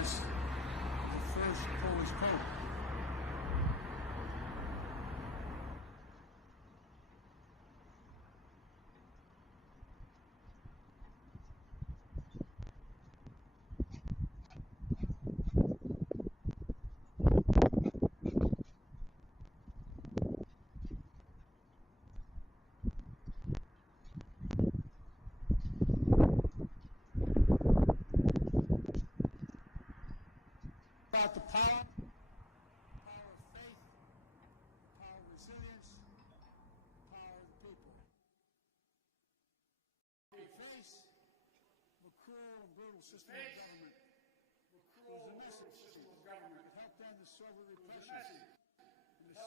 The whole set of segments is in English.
as the first Polish Pope. About the power of faith, the power of resilience, the power of the people. We face the cruel and brutal system of government. It was a message that helped end the Soviet repression in the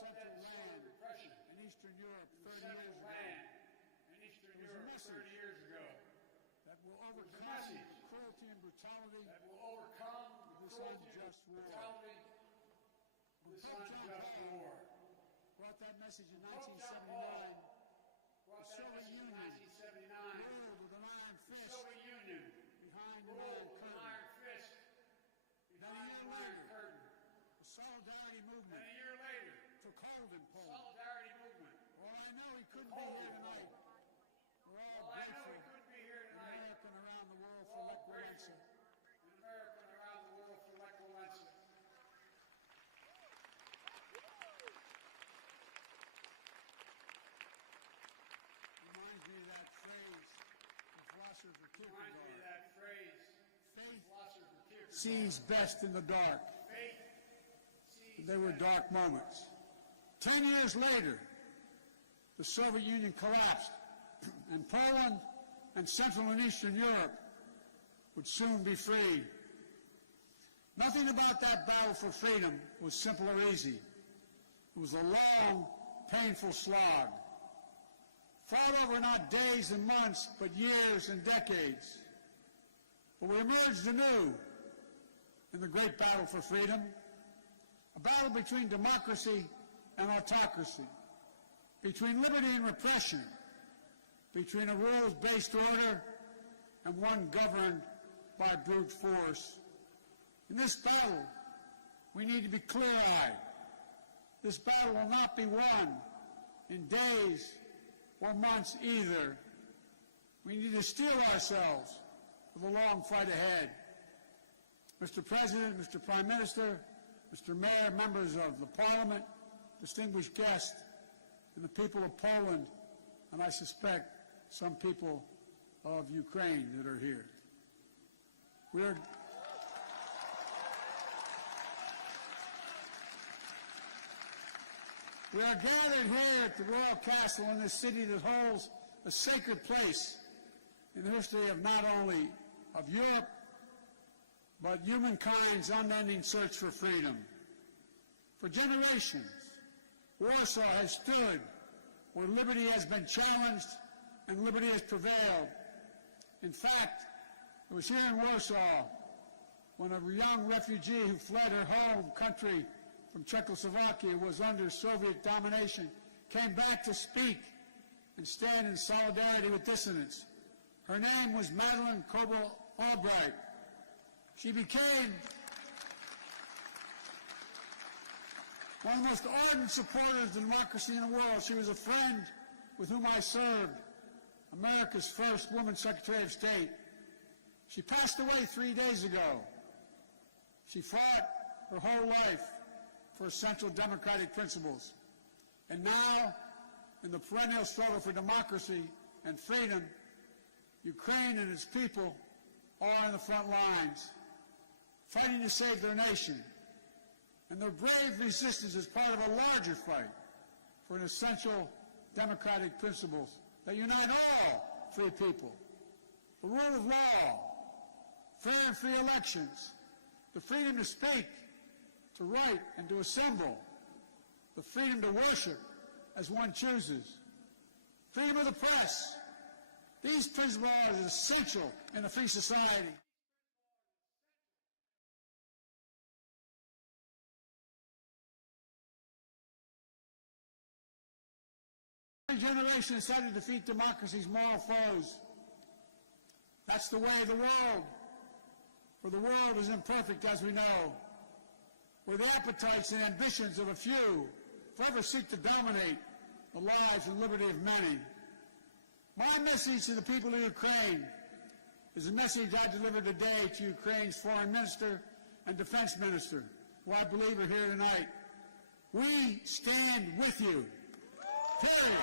Central Land in Eastern Europe 30 years ago. It was a message that will overcome cruelty and brutality of this unjust war. Brought that message in 1979. The Soviet Union ruled with an iron fist behind an iron curtain. Then a year later, the Solidarity movement took hold in Poland. Well, I know he couldn't be here tonight. We're all grateful in America and around the world for Lech Walesa. Reminds me of that phrase, the philosopher Kierkegaard. Faith sees best in the dark. They were dark moments. 10 years later, the Soviet Union collapsed, and Poland and Central and Eastern Europe would soon be free. Nothing about that battle for freedom was simple or easy. It was a long, painful slog, fought over not days and months, but years and decades. But we emerged anew in the great battle for freedom, a battle between democracy and autocracy, between liberty and repression, between a rules-based order and one governed by brute force. In this battle, we need to be clear-eyed. This battle will not be won in days or months either. We need to steel ourselves for the long fight ahead. Mr. President, Mr. Prime Minister, Mr. Mayor, members of the Parliament, distinguished guests, and the people of Poland, and I suspect some people of Ukraine that are here. We are gathered here at the Royal Castle in this city that holds a sacred place in the history of not only of Europe, but humankind's unending search for freedom. For generations, Warsaw has stood where liberty has been challenged and liberty has prevailed. In fact, it was here in Warsaw when a young refugee who fled her home country from Czechoslovakia, was under Soviet domination, came back to speak and stand in solidarity with dissidents. Her name was Maidan Square. She became one of the most ardent supporters of democracy in the world. She was a friend with whom I served, America's first woman Secretary of State. She passed away 3 days ago. She fought her whole life for essential democratic principles. And now, in the perennial struggle for democracy and freedom, Ukraine and its people are in the front lines, fighting to save their nation. And their brave resistance is part of a larger fight for an essential democratic principles that unite all free people. The rule of law, fair and free elections, the freedom to speak, to write and to assemble, the freedom to worship as one chooses, freedom of the press. These principles are essential in a free society. Every generation has tried to defeat democracy's moral foes. That's the way of the world. For the world is imperfect, as we know, where the appetites and ambitions of a few forever seek to dominate the lives and liberty of many. My message to the people of Ukraine is a message I delivered today to Ukraine's Foreign Minister and Defense Minister, who I believe are here tonight. We stand with you. Period.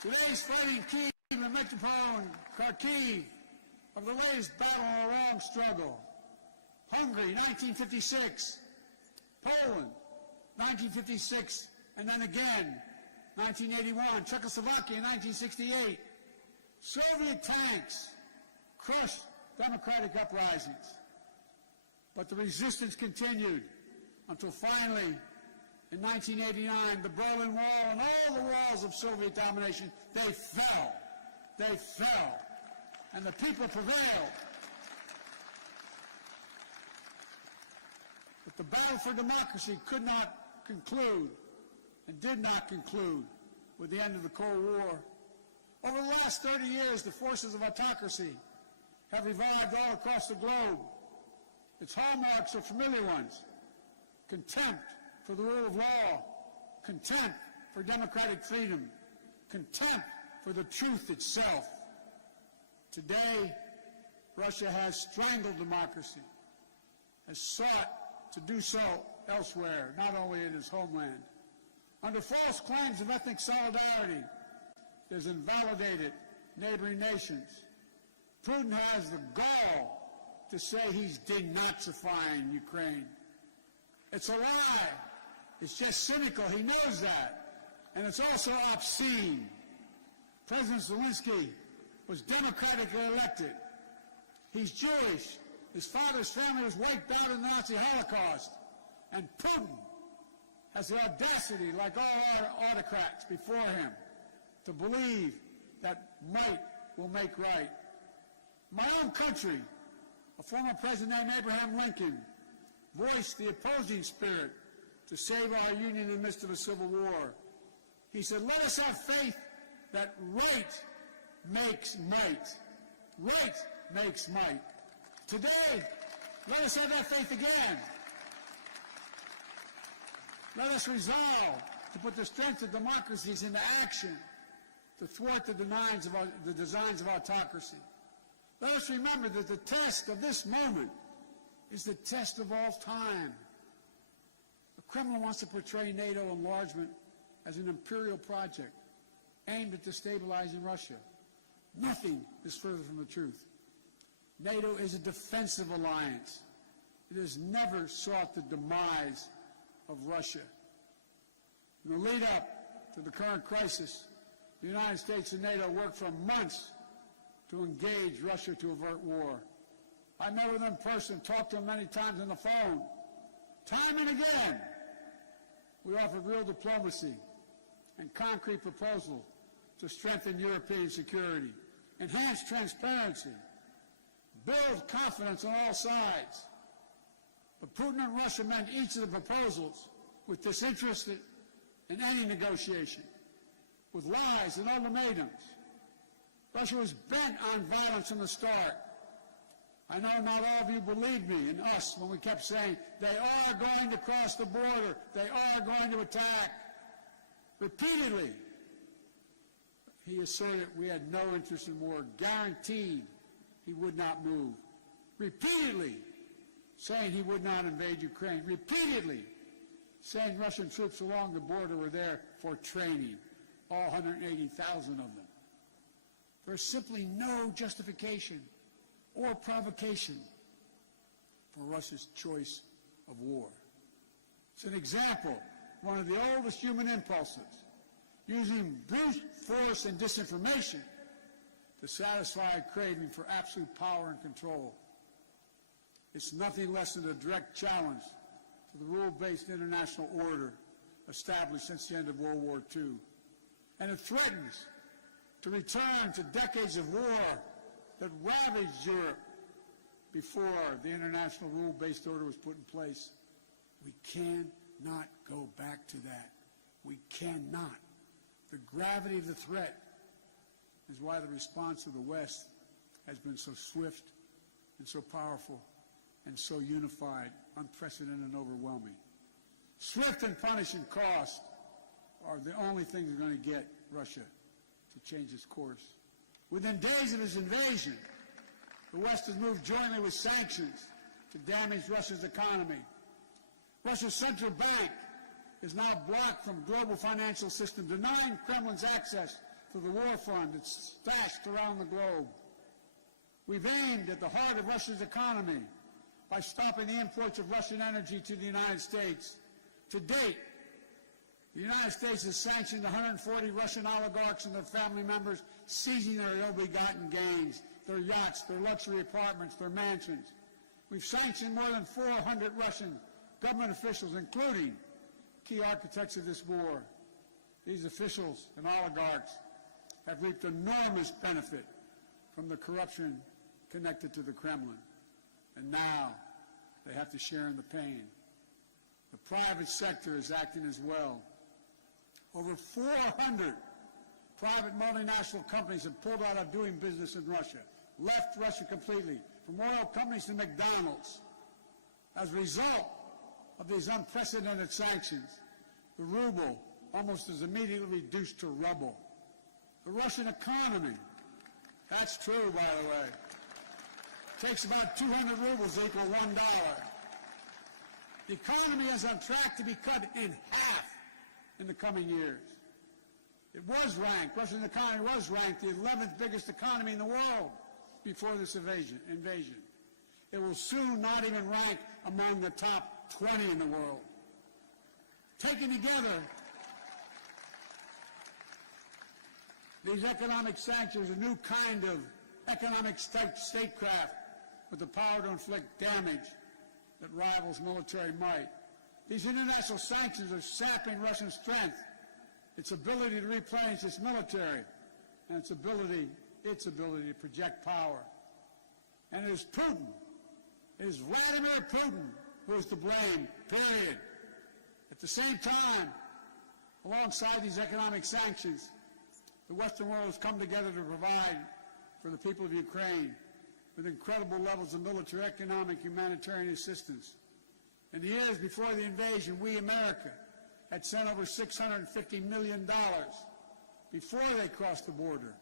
Today's fighting Kyiv and the metropolitan Kharkiv of the latest battle in a long struggle. Hungary, 1956. Poland, 1956, and then again, 1981. Czechoslovakia, 1968. Soviet tanks crushed democratic uprisings. But the resistance continued until finally, in 1989, the Berlin Wall and all the walls of Soviet domination, they fell. They fell. And the people prevailed. But the battle for democracy could not conclude and did not conclude with the end of the Cold War. Over the last 30 years, the forces of autocracy have revived all across the globe. Its hallmarks are familiar ones: contempt for the rule of law, contempt for democratic freedom, contempt for the truth itself. Today, Russia has strangled democracy, has sought to do so elsewhere, not only in its homeland. Under false claims of ethnic solidarity, it has invalidated neighboring nations. Putin has the gall to say he's denazifying Ukraine. It's a lie. It's just cynical. He knows that. And it's also obscene. President Zelensky was democratically elected. He's Jewish. His father's family was wiped out in the Nazi Holocaust. And Putin has the audacity, like all autocrats before him, to believe that might will make right. My own country, a former president named Abraham Lincoln, voiced the opposing spirit to save our union in the midst of a civil war. He said, let us have faith that right makes might. Right makes might. Today, let us have that faith again. Let us resolve to put the strength of democracies into action to thwart the designs of autocracy. Let us remember that the test of this moment is the test of all time. The Kremlin wants to portray NATO enlargement as an imperial project aimed at destabilizing Russia. Nothing is further from the truth. NATO is a defensive alliance. It has never sought the demise of Russia. In the lead up to the current crisis, the United States and NATO worked for months to engage Russia to avert war. I met with them in person, talked to them many times on the phone. Time and again, we offered real diplomacy and concrete proposals to strengthen European security, enhance transparency, build confidence on all sides. But Putin and Russia met each of the proposals with disinterest in any negotiation, with lies and ultimatums. Russia was bent on violence from the start. I know not all of you believed me and us when we kept saying, they are going to cross the border, they are going to attack. Repeatedly, he asserted we had no interest in war, guaranteed he would not move. Repeatedly, saying he would not invade Ukraine. Repeatedly, saying Russian troops along the border were there for training, all 180,000 of them. There's simply no justification or provocation for Russia's choice of war. It's an example, one of the oldest human impulses, using brute force and disinformation to satisfy a craving for absolute power and control. It's nothing less than a direct challenge to the rule-based international order established since the end of World War II. And it threatens to return to decades of war that ravaged Europe before the international rule-based order was put in place. We cannot go back to that. We cannot. The gravity of the threat is why the response of the West has been so swift and so powerful and so unified, unprecedented and overwhelming. Swift and punishing cost are the only things that are going to get Russia to change its course. Within days of its invasion, the West has moved jointly with sanctions to damage Russia's economy. Russia's central bank is now blocked from global financial system, denying Kremlin's access to the war fund that's stashed around the globe. We've aimed at the heart of Russia's economy by stopping the imports of Russian energy to the United States. To date, the United States has sanctioned 140 Russian oligarchs and their family members, seizing their ill-begotten gains, their yachts, their luxury apartments, their mansions. We've sanctioned more than 400 Russian government officials, including key architects of this war. These officials and oligarchs have reaped enormous benefit from the corruption connected to the Kremlin. And now they have to share in the pain. The private sector is acting as well. Over 400 private multinational companies have pulled out of doing business in Russia, left Russia completely, from oil companies to McDonald's. As a result of these unprecedented sanctions, the ruble almost is immediately reduced to rubble. The Russian economy, that's true, by the way, takes about 200 rubles equal $1. The economy is on track to be cut in half in the coming years. It was ranked, Russian economy was ranked the 11th biggest economy in the world before this invasion. It will soon not even rank among the top 20 in the world. Taken together, these economic sanctions, a new kind of economic statecraft with the power to inflict damage that rivals military might. These international sanctions are sapping Russian strength, its ability to replenish its military, and its ability to project power. And it is Putin, it is Vladimir Putin who is to blame, period. At the same time, alongside these economic sanctions, the Western world has come together to provide for the people of Ukraine with incredible levels of military, economic, humanitarian assistance. In the years before the invasion, we, America, had sent over $650 million before they crossed the border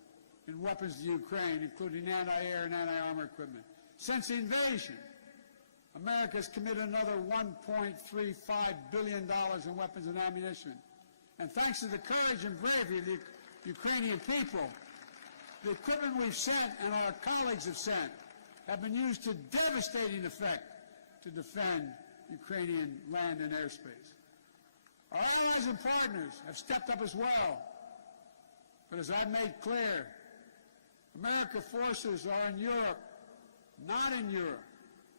in weapons to Ukraine, including anti-air and anti-armor equipment. Since the invasion, America has committed another $1.35 billion in weapons and ammunition. And thanks to the courage and bravery of the Ukrainian people, the equipment we've sent and our colleagues have sent have been used to devastating effect to defend Ukrainian land and airspace. Our allies and partners have stepped up as well. But as I've made clear, American forces are in Europe, not in Europe,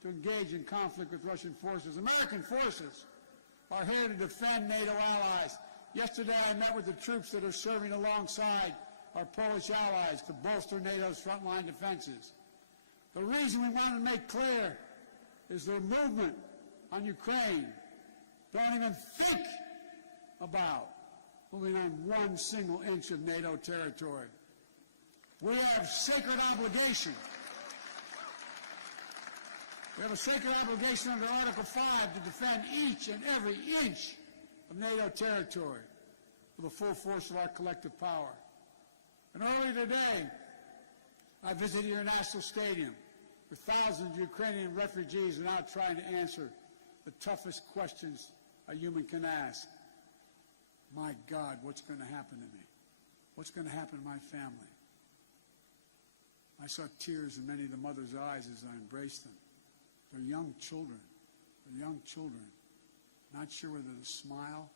to engage in conflict with Russian forces. American forces are here to defend NATO allies. Yesterday I met with the troops that are serving alongside our Polish allies to bolster NATO's frontline defenses. The reason we want to make clear is their movement on Ukraine don't even think about moving on one single inch of NATO territory. We have sacred obligation. We have a sacred obligation under Article 5 to defend each and every inch of NATO territory with the full force of our collective power. And earlier today, I visited your national stadium where thousands of Ukrainian refugees are now trying to answer the toughest questions a human can ask. My God, what's going to happen to me? What's going to happen to my family? I saw tears in many of the mothers' eyes as I embraced them. They're young children. They're young children, not sure whether to smile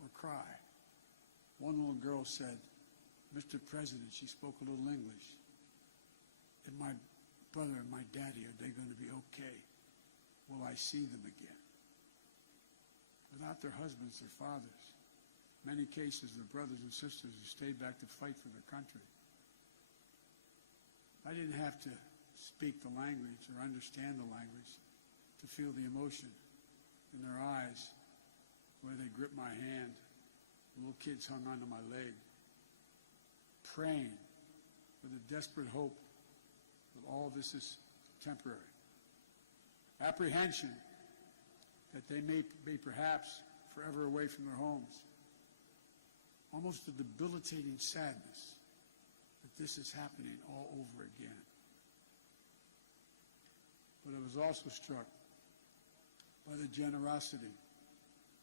or cry. One little girl said, "Mr. President," she spoke a little English, "and my brother and my daddy, are they going to be okay? Will I see them again?" Without their husbands, their fathers, in many cases, their brothers and sisters who stayed back to fight for their country. I didn't have to speak the language or understand the language to feel the emotion in their eyes, where they gripped my hand. The little kids hung onto my leg, praying with a desperate hope that all this is temporary. Apprehension that they may be perhaps forever away from their homes. Almost a debilitating sadness that this is happening all over again. But I was also struck by the generosity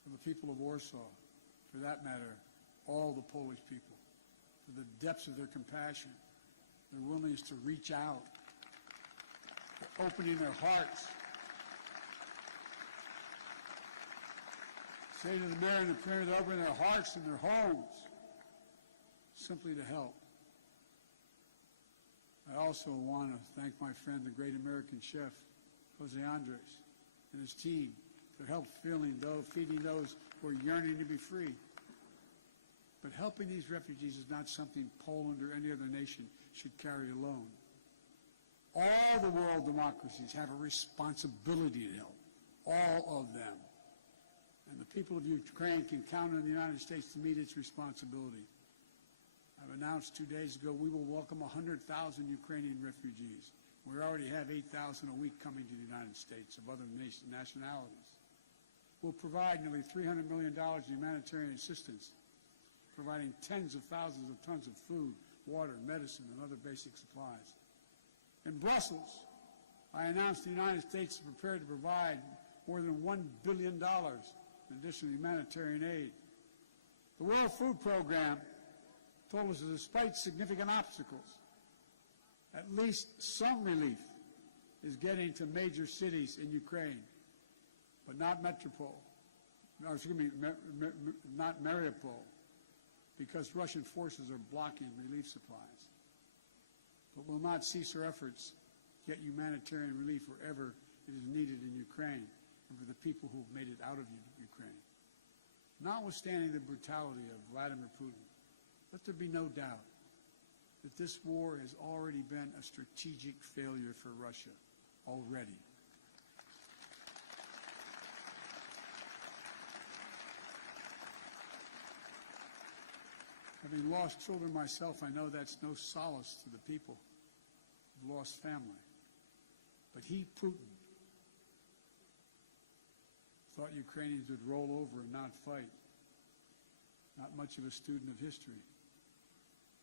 of the people of Warsaw, for that matter, all the Polish people, for the depths of their compassion, their willingness to reach out, for opening their hearts. Say to the mayor and the premier to open their hearts and their homes, simply to help. I also want to thank my friend, the great American chef, Jose Andres, and his team for help feeding those who are yearning to be free. But helping these refugees is not something Poland or any other nation should carry alone. All the world democracies have a responsibility to help, all of them. And the people of Ukraine can count on the United States to meet its responsibility. I've announced 2 days ago we will welcome 100,000 Ukrainian refugees. We already have 8,000 a week coming to the United States of other nationalities. We'll provide nearly $300 million in humanitarian assistance, providing tens of thousands of tons of food, water, medicine, and other basic supplies. In Brussels, I announced the United States is prepared to provide more than $1 billion in additional humanitarian aid. The World Food Program told us that despite significant obstacles, at least some relief is getting to major cities in Ukraine, but not not Mariupol, because Russian forces are blocking relief supplies. But we'll not cease our efforts to get humanitarian relief wherever it is needed in Ukraine and for the people who have made it out of Ukraine. Notwithstanding the brutality of Vladimir Putin, let there be no doubt that this war has already been a strategic failure for Russia, already. Having lost children myself, I know that's no solace to the people who've lost family. But he, Putin, thought Ukrainians would roll over and not fight. Not much of a student of history.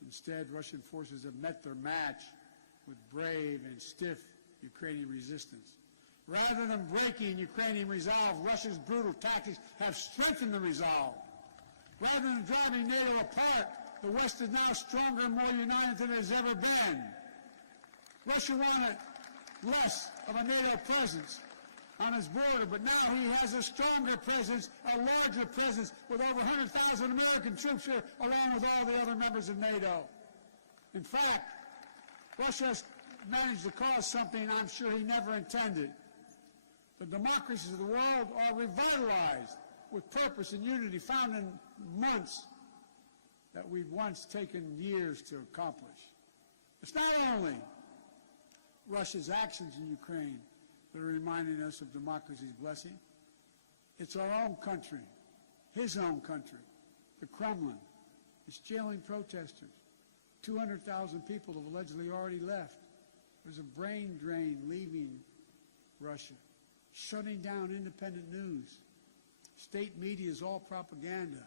Instead, Russian forces have met their match with brave and stiff Ukrainian resistance. Rather than breaking Ukrainian resolve, Russia's brutal tactics have strengthened the resolve. Rather than driving NATO apart, the West is now stronger and more united than it has ever been. Russia wanted less of a NATO presence on his border, but now he has a stronger presence, a larger presence, with over 100,000 American troops here, along with all the other members of NATO. In fact, Russia has managed to cause something I'm sure he never intended. The democracies of the world are revitalized with purpose and unity found in months that we've once taken years to accomplish. It's not only Russia's actions in Ukraine that are reminding us of democracy's blessing. It's our own country, his own country, the Kremlin. It's jailing protesters. 200,000 people have allegedly already left. There's a brain drain leaving Russia, shutting down independent news. State media is all propaganda,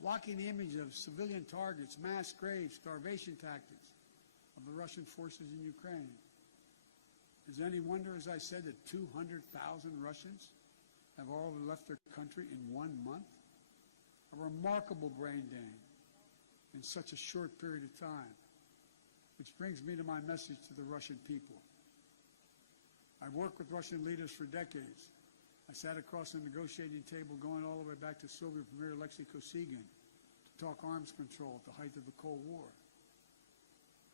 blocking the image of civilian targets, mass graves, starvation tactics of the Russian forces in Ukraine. Is any wonder, as I said, that 200,000 Russians have already left their country in 1 month? A remarkable brain drain in such a short period of time. Which brings me to my message to the Russian people. I've worked with Russian leaders for decades. I sat across the negotiating table going all the way back to Soviet Premier Alexei Kosygin to talk arms control at the height of the Cold War.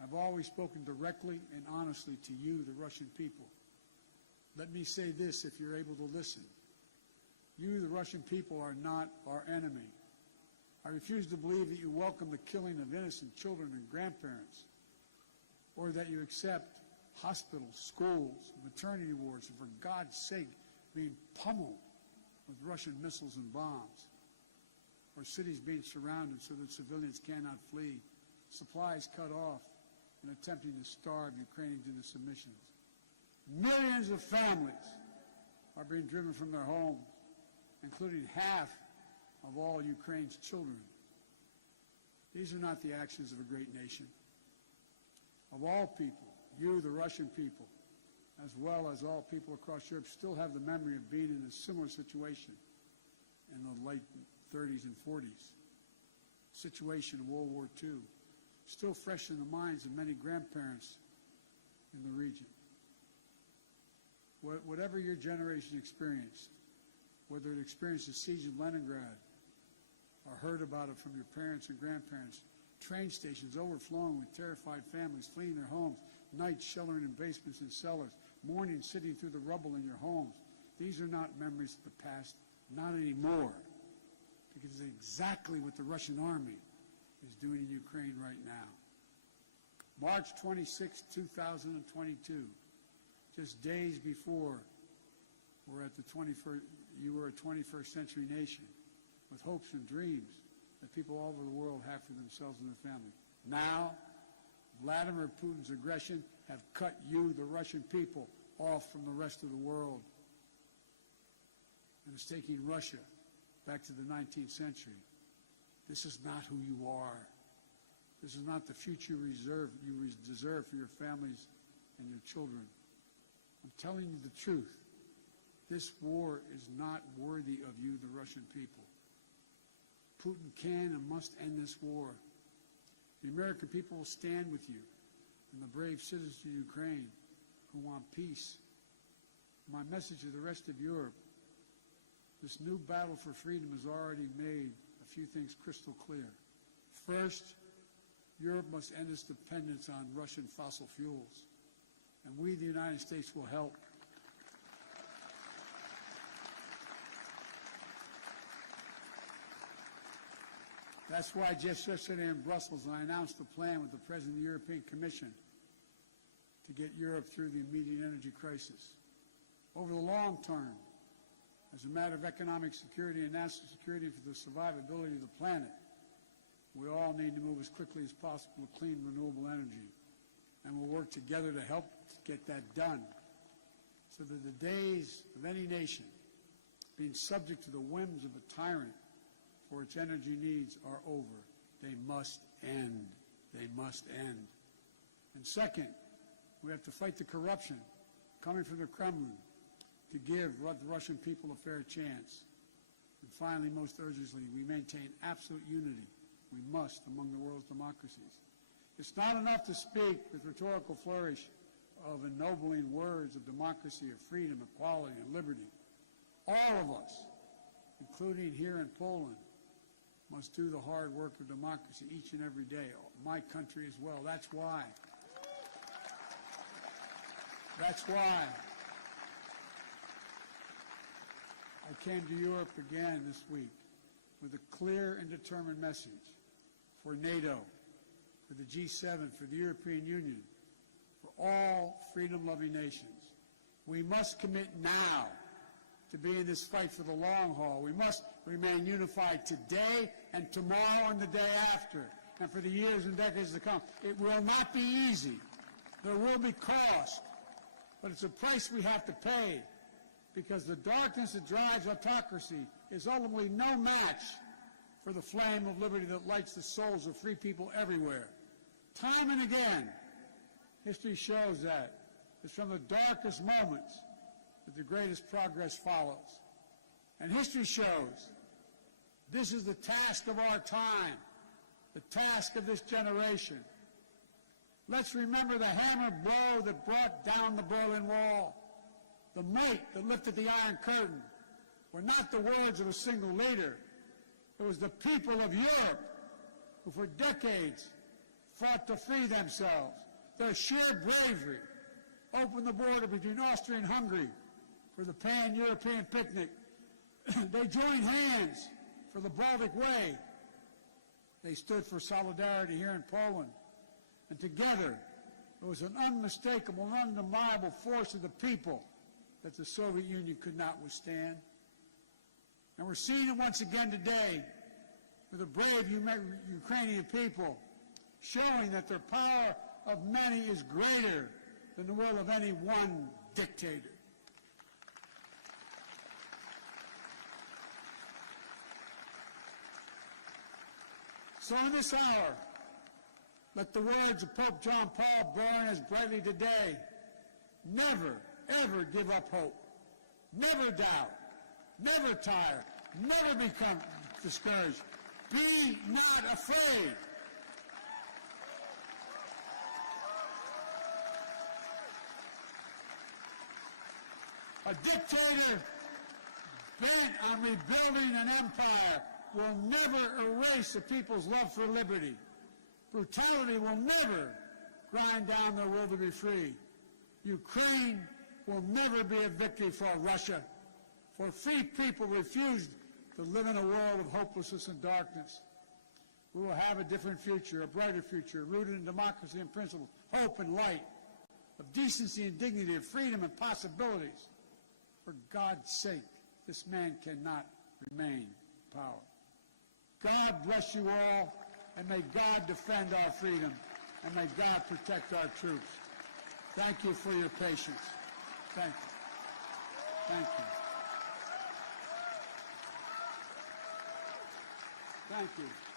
I've always spoken directly and honestly to you, the Russian people. Let me say this, if you're able to listen. You, the Russian people, are not our enemy. I refuse to believe that you welcome the killing of innocent children and grandparents, or that you accept hospitals, schools, maternity wards, and for God's sake, being pummeled with Russian missiles and bombs, or cities being surrounded so that civilians cannot flee, supplies cut off, and attempting to starve Ukrainians into submissions. Millions of families are being driven from their homes, including half of all Ukraine's children. These are not the actions of a great nation. Of all people, you, the Russian people, as well as all people across Europe, still have the memory of being in a similar situation in the late 30s and 40s. Situation of World War II, still fresh in the minds of many grandparents in the region. Whatever your generation experienced, whether it experienced the siege of Leningrad or heard about it from your parents and grandparents, train stations overflowing with terrified families fleeing their homes, nights sheltering in basements and cellars, mornings sitting through the rubble in your homes. These are not memories of the past, not anymore, because it's exactly what the Russian army is doing in Ukraine right now. March 26, 2022, just days before you were a 21st century nation with hopes and dreams that people all over the world have for themselves and their family. Now, Vladimir Putin's aggression have cut you, the Russian people, off from the rest of the world. And it's taking Russia back to the 19th century. This is not who you are. This is not the future you deserve for your families and your children. I'm telling you the truth. This war is not worthy of you, the Russian people. Putin can and must end this war. The American people will stand with you and the brave citizens of Ukraine who want peace. My message to the rest of Europe, this new battle for freedom has already made a few things crystal clear. First, Europe must end its dependence on Russian fossil fuels, and we, the United States, will help. That's why just yesterday in Brussels I announced a plan with the President of the European Commission to get Europe through the immediate energy crisis. Over the long term, as a matter of economic security and national security for the survivability of the planet, we all need to move as quickly as possible to clean renewable energy. And we'll work together to help get that done so that the days of any nation being subject to the whims of a tyrant for its energy needs are over. They must end. They must end. And second, we have to fight the corruption coming from the Kremlin to give the Russian people a fair chance. And finally, most urgently, we maintain absolute unity. We must among the world's democracies. It's not enough to speak with rhetorical flourish of ennobling words of democracy, of freedom, equality, and liberty. All of us, including here in Poland, must do the hard work of democracy each and every day. My country as well. That's why I came to Europe again this week with a clear and determined message for NATO, for the G7, for the European Union, for all freedom-loving nations. We must commit now to be in this fight for the long haul. We must remain unified today and tomorrow and the day after, and for the years and decades to come. It will not be easy. There will be cost, but it's a price we have to pay, because the darkness that drives autocracy is ultimately no match for the flame of liberty that lights the souls of free people everywhere. Time and again, history shows that it's from the darkest moments that the greatest progress follows. And history shows this is the task of our time, the task of this generation. Let's remember the hammer blow that brought down the Berlin Wall. The might that lifted the Iron Curtain were not the words of a single leader. It was the people of Europe who for decades fought to free themselves. Their sheer bravery opened the border between Austria and Hungary for the pan-European picnic. They joined hands for the Baltic Way. They stood for solidarity here in Poland. And together, it was an unmistakable, undeniable force of the people that the Soviet Union could not withstand. And we're seeing it once again today with the brave Ukrainian people showing that their power of many is greater than the will of any one dictator. So in this hour, let the words of Pope John Paul burn as brightly today. Never, ever give up hope. Never doubt. Never tire. Never become discouraged. Be not afraid. A dictator bent on rebuilding an empire will never erase a people's love for liberty. Brutality will never grind down their will to be free. Ukraine will never be a victory for Russia, for free people refused to live in a world of hopelessness and darkness. We will have a different future, a brighter future, rooted in democracy and principles, hope and light, of decency and dignity, of freedom and possibilities. For God's sake, this man cannot remain in power. God bless you all, and may God defend our freedom, and may God protect our troops. Thank you for your patience. Thank you. Thank you. Thank you.